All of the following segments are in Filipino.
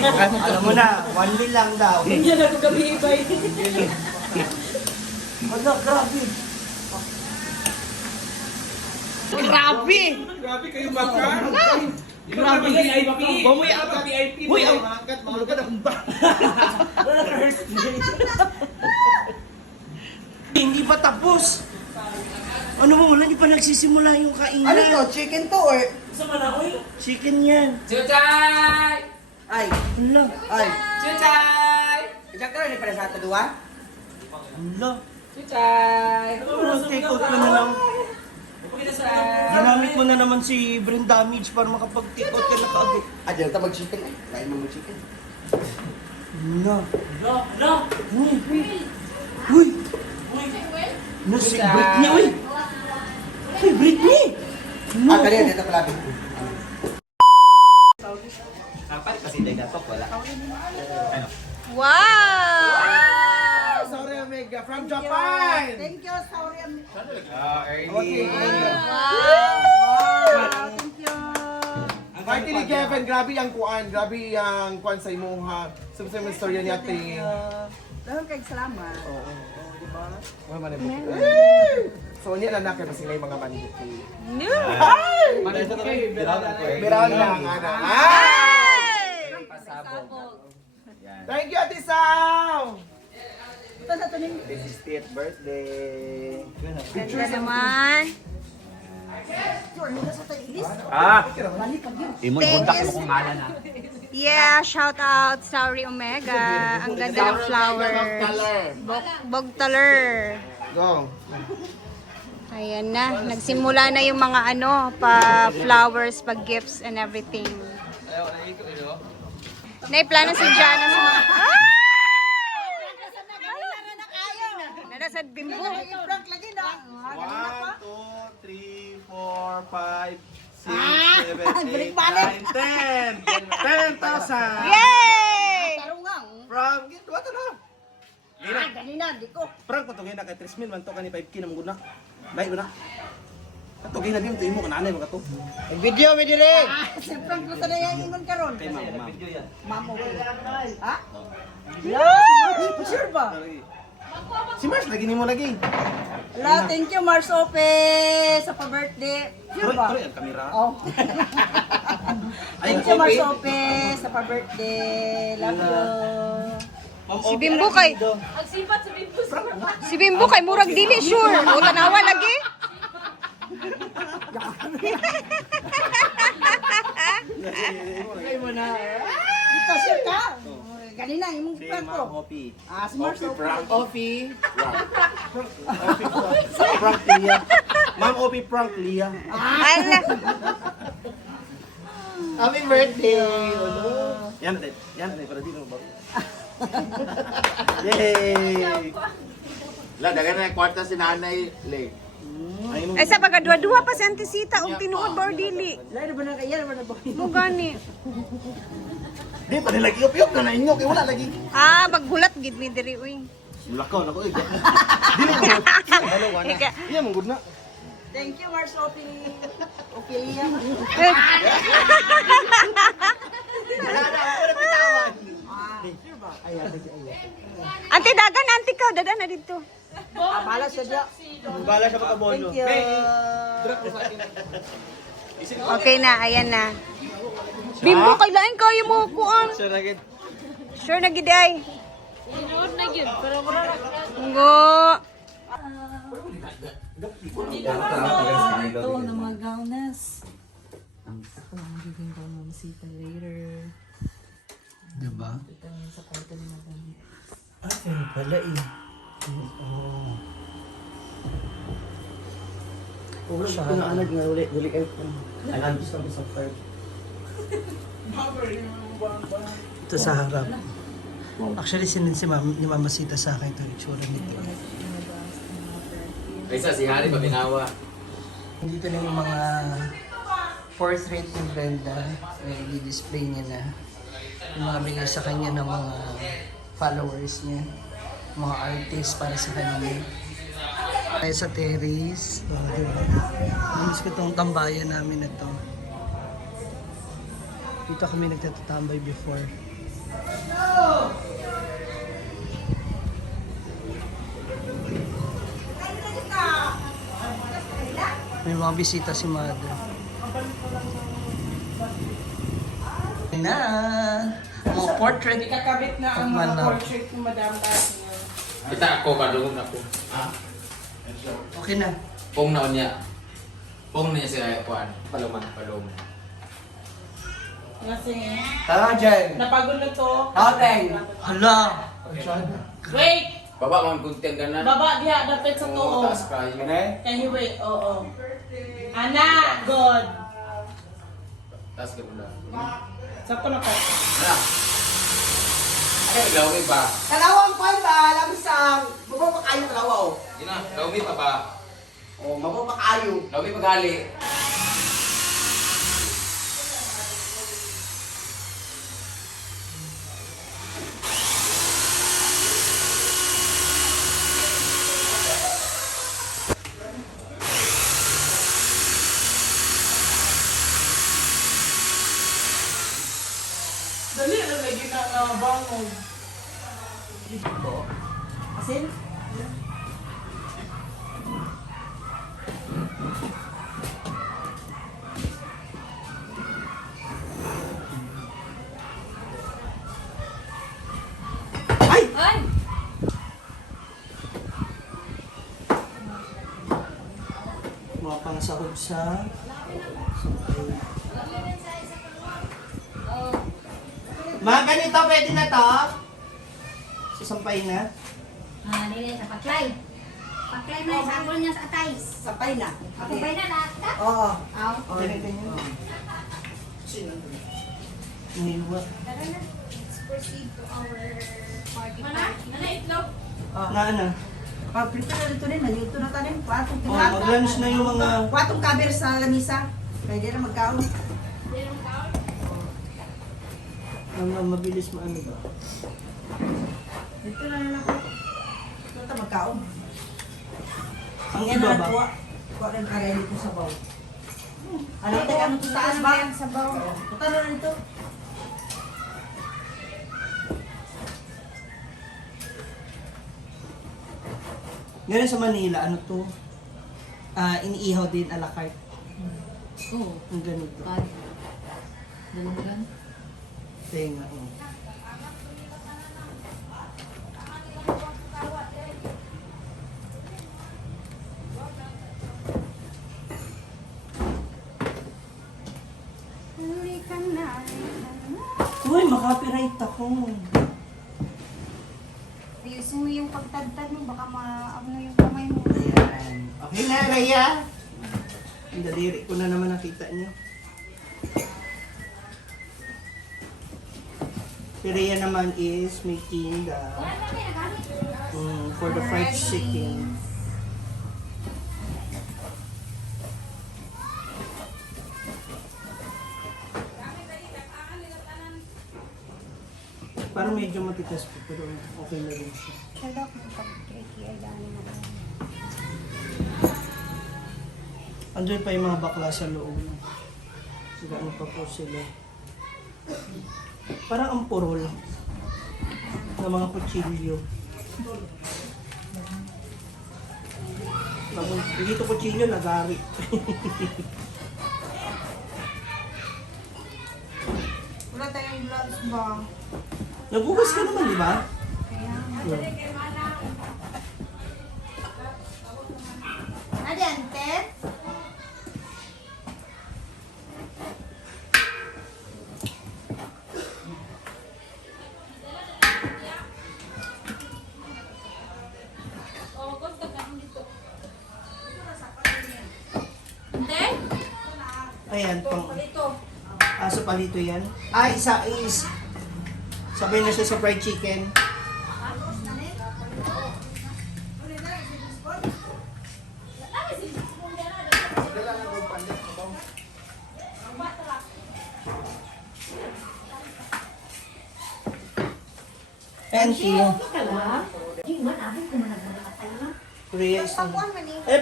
Alam mo na, 1 mil lang daw. Hindi na ako gabi-ibay. Ano, grabe. Grabe! Grabe kayo magka. Grabe! Bamuy ako! Uy! Maangkat, malugan akong ba? Hindi pa tapos. Ano mo, wala, di pa nagsisimula yung kainan. Ano to? Chicken to or? Sa Manaoy? Chicken yan. Chuchay! Ay! Ano? Ay! Chuchay! Isang karoon ni para sa ato duwa? Ano? Chuchay! Ano, take out ka na lang. Ginamit mo na naman si brain damage para makapag-take out ka na kaagad. Ah, dyan ta mag-chicken ay. Kain mo mag-chicken. Ano? Hala! Uy! Uy! Ano si Britney? Uy! Uy, Britney! Ano? Ah, kanina dito palapit. Kapat kasi nagatok wala. Wow! Sorry, Omega. From Japan! Thank you, sorry. Okay. Wow! Thank you. Party ni Kevin, grabe ang kuan, grabe ang kuan sa imuha. Sa mga istorya niya ate. Dahil kay salamat. Wala man ito. So niya na nakay sila yung mga manduki. No! Biral lang ana. Thank you Ate Sao. Ito sa tuning. 60th birthday. Ganda naman. Imoy buntak mo kung ngalan na. Yeah, shout out Sauri Omega. Ang ganda ng flowers. Bogtaler. Go. Ayan na, nagsimula na yung mga ano, pa flowers, pa gifts and everything. Naiplano si Jana sa mga... Narasad bimbo. 1, 2, 3, 4, 5, 6, 7, 8, 9, 10. 10,000. Yay! From, what na? Ganina, di ko. Frank, patugin na kay 3,000 man to kani 5K na mo na. Dai mo na. Patugin na din to imo kananay mga to. Video, video rin! Siyempre, gusto na yung ingon karon. Kay ma'am. Mamo. Ha? Yeah! Sure ba? Si Mars lagi nimo lagi. Hello, thank you Mars Ope sa pa-birthday. Sure ba? Tuloy ang kamera. Oh. Thank you Mars Ope sa pa-birthday. Love you. Si Bimbo kay Ang sipat sa Bimbo. Si Bimbo kay murag dili sure. O tanawa lagi. Ito sure ka. Ganina imong Si plan ko. Ma'am Hopi. Si Mars Ope. Ofi. Prank Lia. Ma'am Hopi prank Lia. Ala. Happy birthday! Yan na din. Yan na din para di mo ba. Yay! La, dagan na yung kwarta si Nanay Le. Ay mo. Ay sa pagadua-dua pa si Auntie Sita og tinuod ba or dili? Lalo ba na kaya? Lalo ba na ba? Mo gani. Di pa nila giop-iop na inyo kay wala lagi. Maghulat gid mi diri uy. Mulakaw na ko eh. Dili mo. Dalawa na. Ika- Iya mong good na. Thank you Mars Ope. Okay yan. Auntie dagan auntie ka dadan na dito. Bala siya diya. Bala siya pagkabono. Thank you. Okay na, ayan na. Bimbo, kailain kayo mo kuan. Sure na gid ay. Inood na yun. Pero wala na. Ngo. Ito ng mga gaunas. Ako ang giging ko mamasita later. Diba? Ito yung sa kwarto ni Madami. Ah, pero pala eh. Oo. Oo, siya. Pinaalag nga ulit. Dili kayo. Alam gusto ko sa third. Ito sa harap. Actually, sinin si ni Mama Sita sa akin ito. Itsura nito. Kaysa si Harry pabinawa. Dito na yung mga portrait ni Brenda. I-display niya na. Yung mga bigay sa kanya ng mga followers niya. Mga artists para sa kanya. Tayo sa terrace. Diba? Miss ko itong tambayan namin na to. Dito kami nagtatatambay before. May mga bisita si Mother. Na, mga portrait. Kakabit na ang mga Manap. portrait ni Madam Basna. Kita ako, madungog na po. Okay na. Pong na niya. Pong na niya siya kuan. Paluman. Kasi, Tara dyan. napagod na to. Hoteng. Hala! Wait! Baba man kunting ganan. Baba diha, dapat sa tuo. Taas kayo. Kaya wait, oo. Ana, God. Taas ka muna. Sakto na ka. Ano? Ay, lawmi pa. Kalawang pa ba? Lamsang. Mababa kayo kalawaw. Ina, lawmi pa ba? Oh, mababa kayo. Lawmi paghali. Dali na lagi na bangon. Asin? Mga pangsahog sa... Mga ganito, pwede na to? Sasampay na? Ah, nilay sa paklay. Paklay na sa angkol niya sa atay. Sapay na. Ako ba na lahat ka? Oo. Aw. Ganyan. Niwa. Tara na. Let's proceed to our party. Nana itlog? Na ano? Prepare na dito din. Nandito na tayo. Patong Oh, mag-lunch na yung mga... Patong cover sa lamisa. Pwede na magkaon. Mabilis maano ba? Dito na lang ako. Dito na magkaon. Ang iba ba? Kuha rin kaya dito sa baw. Ano tayo? Ano to taas ba? Sa baw. Punta na dito. Ganun sa Manila, ano to? Iniihaw din a la carte. Oo. Ang ganito. Dalungan. Tenga, oh. Halikan na. Uy, makapiright ako. Ayusin mo yung pagtagtad mo. Baka maano yung kamay mo. Ayan. Okay na, Raya. Ang dadiri ko na naman nakita niyo. Si Rhea naman is making the for the fried chicken. Parang medyo matigas po pero okay na rin siya. Sadok mo pag-kiki ay dami na lang. Andun pa yung mga bakla sa loob. Sigano pa po sila. Parang ang purol ng mga kutsilyo. Dito kutsilyo, nagari. Wala tayong gloves ba? Nagugas ka naman, di ba? Adiante. Ayan, pang... Aso palito yan. Isa is... Sabay na siya sa fried chicken. Thank you. Rhea is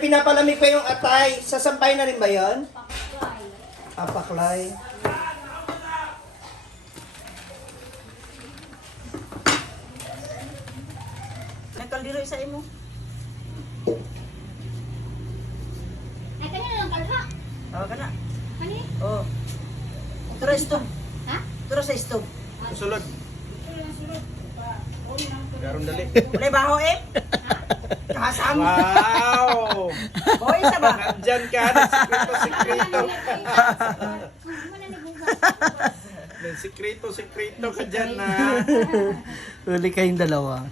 pinapalamig pa yung atay. Sasampay na rin ba yun? Papaklay. kaldero isa imo. Ay, kanina lang kalha. Tawag ka na. Kani? Oh. Tura stove. Ha? Tura sa stove. Sulod. Garong dali. Wala baho eh. Kasam. Wow! Boy sa ba? Nandyan ka, sikreto. May sikreto ka dyan na. Huli kayong dalawa.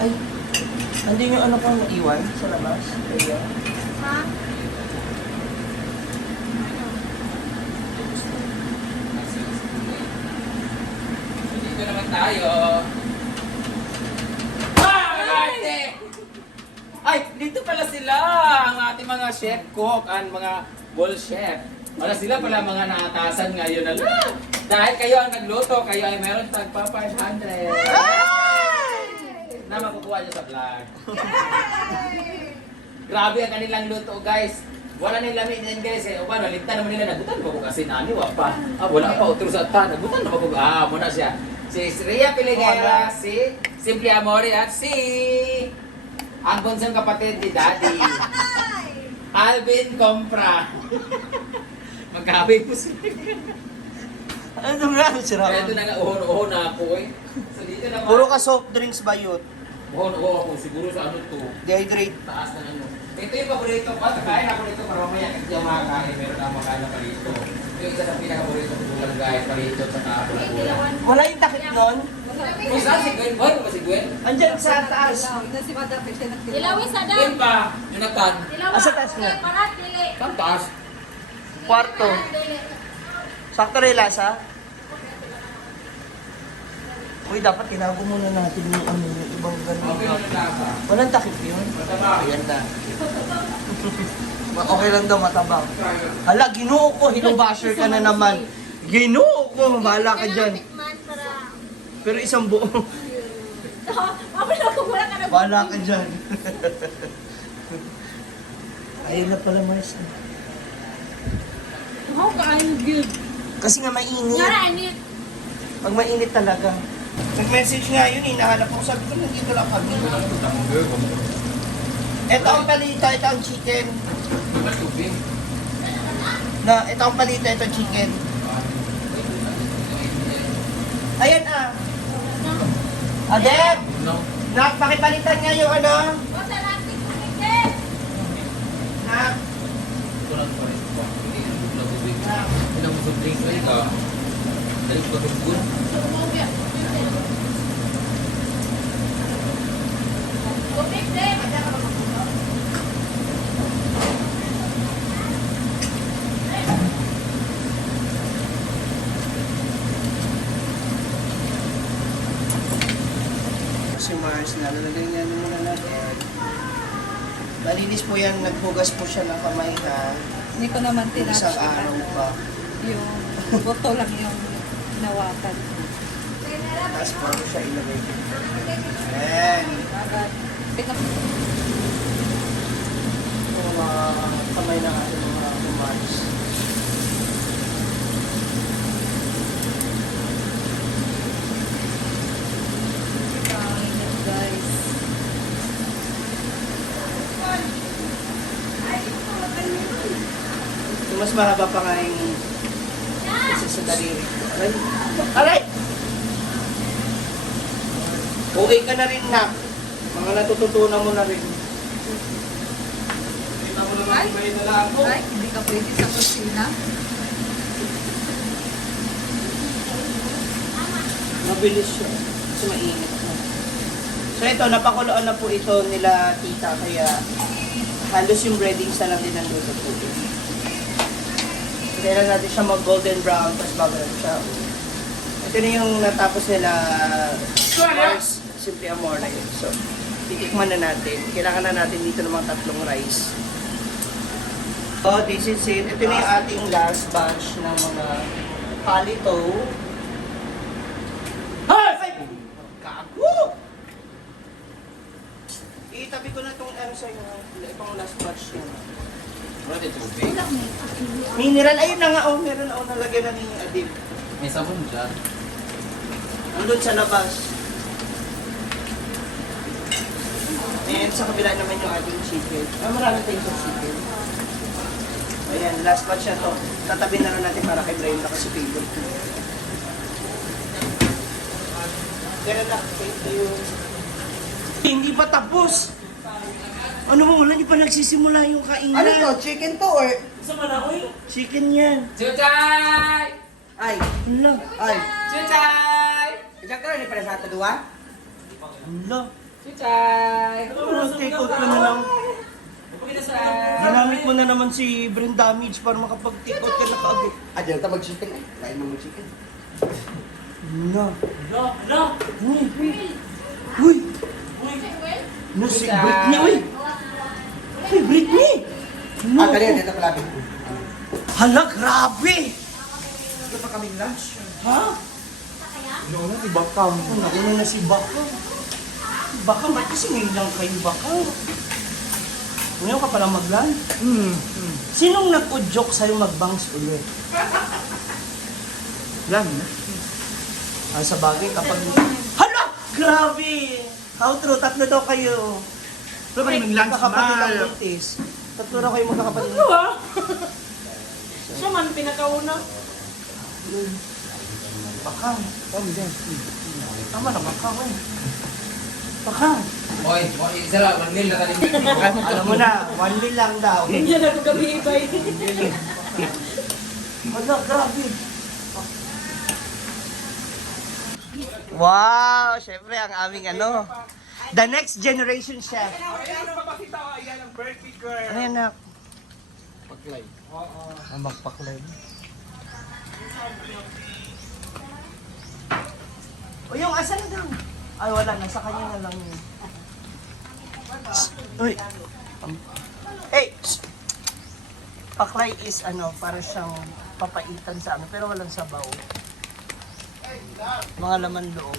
Ay, nandun yung ano ko naiwan sa labas. Kaya, Ha? Dito naman tayo. Ate! Ay, dito pala sila, ang ating mga chef cook, ang mga bowl chef. Wala sila pala mga naatasan ngayon na dahil kayo ang nagluto, kayo ay meron tagpa 500. Na makukuha nyo sa vlog. Grabe ang kanilang luto, guys. Wala nila yan, guys. O paano, linta naman nila. Nagutan mo ko kasi nani, wapa. Wala pa, utro sa ta. Nagutan naman ko. Muna siya. Si Rhea Piligera, si Simple Amore, at si ang bunsang kapatid ni Daddy. Alvin Compra. Magkabay po sila. ano nga, sira Kaya ito na nga, uhon na ako eh. So dito naman, Puro ka soft drinks ba yun? uhon ako, siguro sa ano to. Dehydrate. Taas na ano. Ito yung paborito ko. Kain ako nito para mamaya hindi ako makakain. Meron akong makain na palito. Ito yung isa sa pinaka-paborito ko lang guys. Palito at saka pula-pula. Wala yung takip nun? Kung saan si Gwen? Boy, ba si Gwen? Andyan sa taas. Dilawin sa dam. Gwen pa, Jonathan. Dilawin. Asa taas nga? Parat, dili. Saan taas? Kwarto. Dili. Sakto rin lasa? Uy, dapat tinago muna natin yung ano, yung ibang Okay ganun. lang yung lasa. Walang takip yun. Mataba. Ayan na. Okay lang daw, matabang. Hala, ginoo ko, hinubasher ka na naman. Ginoo ko, bahala ka dyan. Tikman para... Pero isang buo. Mabala ko mula ka na. Bahala ka dyan. Ayun na pala, Mars. How kind good. Kasi nga mainit. Ngara, anit. Pag mainit talaga. Nag-message nga yun, hinahanap ko. Sabi ko, nandito lang kami. Ito ang palita, ito ang chicken. Mas tubig. Ito ang palita, ito ang chicken. Ayan ah. Adep! No? Nak, pakipalitan nga yung ano. O, sa latik, anit. Nak, Ito lang pa rin. Hindi na tubig. Hindi na tubig. Dali ka. Dali ka tubig. Tubig, din. si Mars, nalalagay nga muna natin. Malinis po yan, naghugas po siya ng kamay ha. Hindi ko naman Isang tinatch araw pa. yung buto lang yung nawakan. Tapos bago siya ilagay dito. Ayan. Pick-up. Yung mga kamay ng ating mga Mars. Guys. Yung mas mahaba pa nga yung isa sa daliri ko. Aray! Aray! Okay ka na rin, Nak. Mga natututunan mo na rin. Kita mo naman may dala ako. Ay, hindi ka pwede sa kusina. Mabilis siya. Kasi mainit na. So ito, napakuloan na po ito nila tita. Kaya halos yung breadings na lang din ang luto po. Kailan natin siya mag-golden brown, tapos babalan siya. Ito na yung natapos nila Mars, Simple Amor na yun. So, titikman na natin. Kailangan na natin dito ng mga 3 rice. So, this is it. Ito na yung ating last batch ng mga palito. Ay! Kago! itabi ko na itong ano sa'yo. Itong last batch yan. Wala din tubig. Mineral, ayun na nga, oh, meron ako nalagyan na ni Adil. May sabon dyan. Andun sa labas. And sa kabila naman yung ating chicken. Marami tayong chicken. Ayan, last batch na to. Tatabi na lang natin para kay Brian na kasi favorite ko. Ganun lang, thank you. Hindi pa tapos. Ano mo, wala niyo pa nagsisimula yung kainan. Ano to? Chicken to or? Sa malakoy? Chicken yan. Chuchay! Ay, ano? Ay. Chuchay! Isak ka rin pala sa ato duwa? Ano? Chuchay! Ano, take out ka na lang. Ginamit mo na naman si brain damage para makapag-take out ka na kaagad. Ah, diyan ta mag-chicken eh. Kain mo mag-chicken. No. Uy. Uy. No, si Britney, uy. Uy, Britney. No. Ah, kanina dito palapit. Hala, grabe. Ito pa kaming lunch. Ha? Ano si Bakam? Nauna na si Baka. Baka, ba't kasi ngayon lang kayo Baka? Ngayon ka pala mag-lunch? Sinong nag-joke sa'yo mag-bangs ulit? Lang na. Ah, sa bagay kapag... Hala! Grabe! How true? Tatlo daw kayo. Pero kayo ng lunch, Magkakapatid ang Mal. buntis. Tatlo daw kayo magkakapatid. Siya man, pinakauna. Bakang. Tama na, bakang eh. Bakang. Oy, isa lang, 1 mil na tayo. Alam mo na, 1 mil lang daw. Hindi na ako gabi-ibay. Wala, grabe. Wow, syempre ang aming ano, the next generation chef. Ayan ang mapakita ko. Ayan ang birthday girl. Ano yan na? Paglay. Ang magpaklay. O yung asan lang? Ay wala, nasa kanya na lang yun. Uy. Hey! Paklay is ano, para siyang papaitan sa ano, pero walang sabaw. Mga laman loob.